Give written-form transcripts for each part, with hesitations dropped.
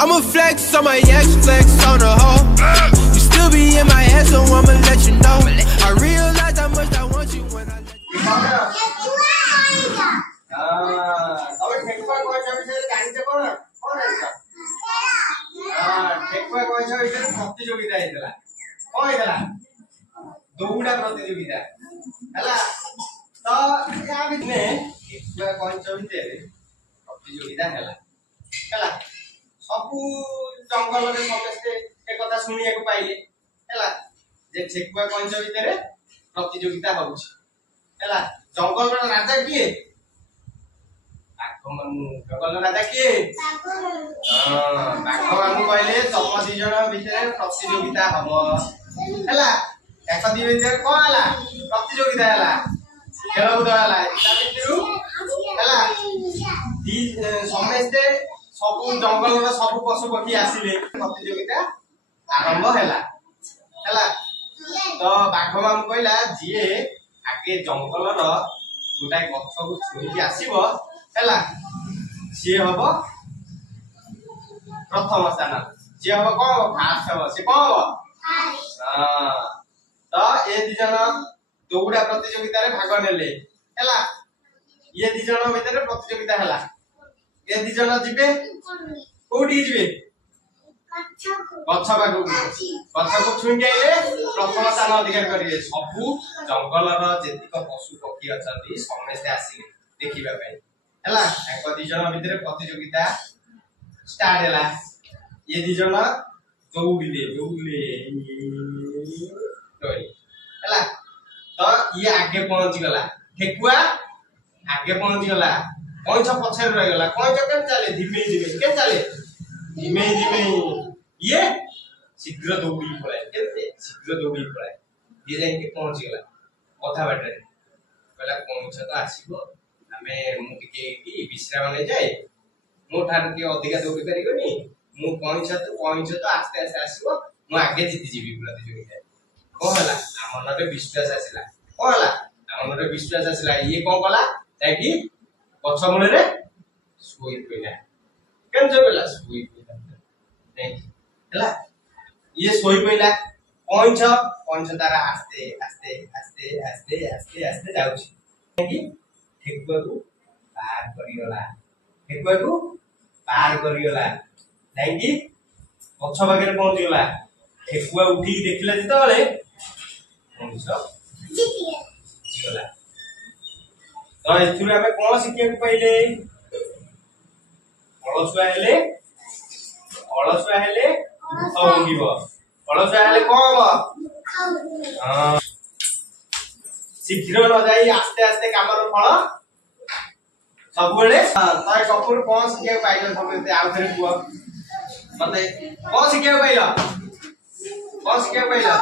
I'ma flex on my ex, flex on the hoe. You still be in my head, so I'ma let you know. I realize how much I want you when I let you दौड़ा प्रतियोगिता तो या बिने ठेकुआ कंच भितर प्रतियोगिता हला सबु जंगल रे समस्ते एक कथा सुनिया को पाइले हला जे ठेकुआ कंच भितर प्रतियोगिता होउछ हला जंगल रो राजा किए बाघमानु जंगल रो राजा किए बाघमानु कहले तम दी जण भितर प्रतियोगिता हबो हला एक दी भितर को हला प्रतियोगिता हला खेल उदा हला इता भितरु हला दी समस्ते सब जंगल रो सब पशु पक्षी आसिले प्रतियोगिता आरंभ हला हला तो बाघमानु कहला जिए आगे जंगल रो गोटाय गछ को छुई आसीबो हला से हबो प्रथम स्थान जे हबो को फास्ट हबो से को हबो हां तो ए दि जन दौड़ा प्रतियोगिता रे भाग नेले हला ये दि जन भीतर प्रतियोगिता हला ए दि जन जिबे कोठी जिबे गछ बागु गछ को छुई आइले प्रथम स्थान अधिकार करिवे सबु जंगल रो जेतिक पशु पक्षी अछंती समस्त आसी देखिबा पई हला एक दि जन भीतर प्रतियोगिता स्टार्ट हला ये दि जन दौड़िले हला तो ये आगे पहुंच गला ठेकुआ आगे पहुंच गला कंच पछर रह गला कंच के चले धीमे के चले धीमे ये शीघ्र दौड़ी पड़े केते शीघ्र दौड़ी पड़े ये जाई के पहुंच गला कथा बाटे कहला कंच तो आसीबो हमें मु टिके की विश्राम नै जाय मु ठार के अधिक दौड़ी करिगनी मु कंच तो आस्ते आस्ते आसीबो मु आगे जीति जीवी प्रतियोगिता को हला हमन रे विश्वास आसिला को हला हमन रे विश्वास आसिला ये को कला ताकि गछ मूले रे सोई पइला केन जे बेला सोई पइला नहीं हला ये सोई पइला पंच तारा आस्ते जाउछि कि ठेकुआ को पार करिगला नहीं कि गछ बागरे पहुंच गला ठेकुआ उठी देखिला जते बेले पंच जीति गला तो एथुरे हमें कोन शिक्षा को पाइले अलसुआ हेले होंगिबो अलसुआ हेले कोन हां शीघ्र न जाई आस्ते आस्ते कामर फल सब बेले ताय कपूर कोन शिक्षा को पाइले समते आ थरे कुआ मते कोन शिक्षा को पाइला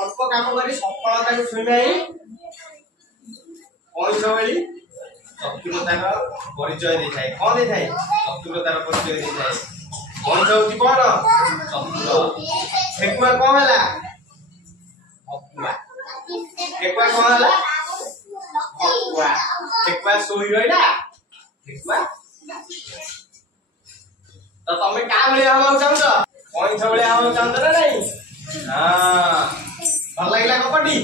अल्प काम करी सफलता को छुइनाई पंच बेली चतुरतार परिचय देखाए कौन देखाए चतुरतार परिचय देखाए पंच होती कौन चतुर ठेकुआ कौन है ठेकुआ कौन है ठेकुआ सोई रहा ठेकुआ तो तुम क्या भाया हम चाहत पंच भाया हम चाहत ना नहीं हाँ भल लगे कबड्डी